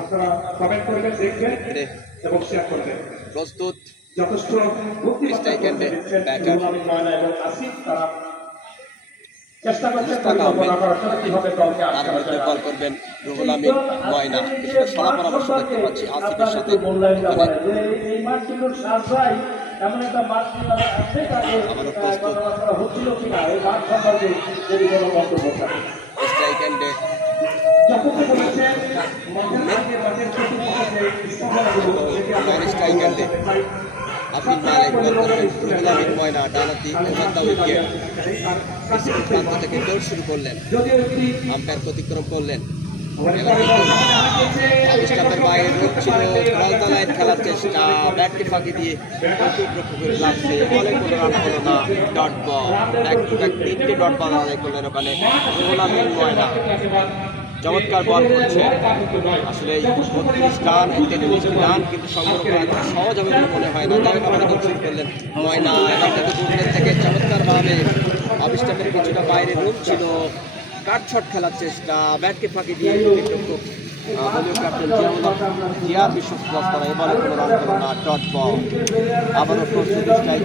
আপনারা কমেন্ট করবেন, দেখবেন এবং শেয়ার করবেন। প্রস্তুত যথেষ্ট চেষ্টা করছেন কল করবেন রুহুল আমিন ময়না। সলা পরামর্শ দেখতে পাচ্ছি আসিফের সাথে। এমন একটা মাঠ আবারও প্রস্তুত হচ্ছিল কিনা এই মাঠ সম্পর্কে যদি কোনো মন্তব্য থাকে। স্ট্রাইক এন্ডে স্ট্রাইক এন্ডে আফিন মালিক বল করবেন রুহুল আমিন ময়না। ডানাতি উইকেট প্রান্ত থেকে দৌড় শুরু করলেন, আম্পায়ার অতিক্রম করলেন। স্টাম্পের বাইরে রোড ছিল, ক্রস দ্য লাইন খেলার চেষ্টা, ব্যাটকে ফাঁকি দিয়ে রক্ষকের লাগছে, বলে কোনো রান হলো না। Dot ball, back to back 3টে ডট বল আদায় করলেন ওখানে রুহুল আমিন ময়না। চমৎকার বল করছে, আসলে 32 রান 33 রান কিন্তু সংগ্রহ করা সহজ হবে বলে মনে হয় না। যাই হোক আমরা দৌড় শুরু করলেন ময়না, এখান থেকে দূরের থেকে চমৎকারভাবে অফ স্টাম্পের কিছুটা বাইরে রুট ছিল, কাট শট খেলার চেষ্টা, ব্যাটকে ফাঁকি দিয়ে উইকেটরক্ষক দলীয় ক্যাপ্টেন জিয়ার বিশ্বস্ত এবারে কোনো রান হলো না। ডট বল, আবারও প্রস্তুত স্ট্রাইক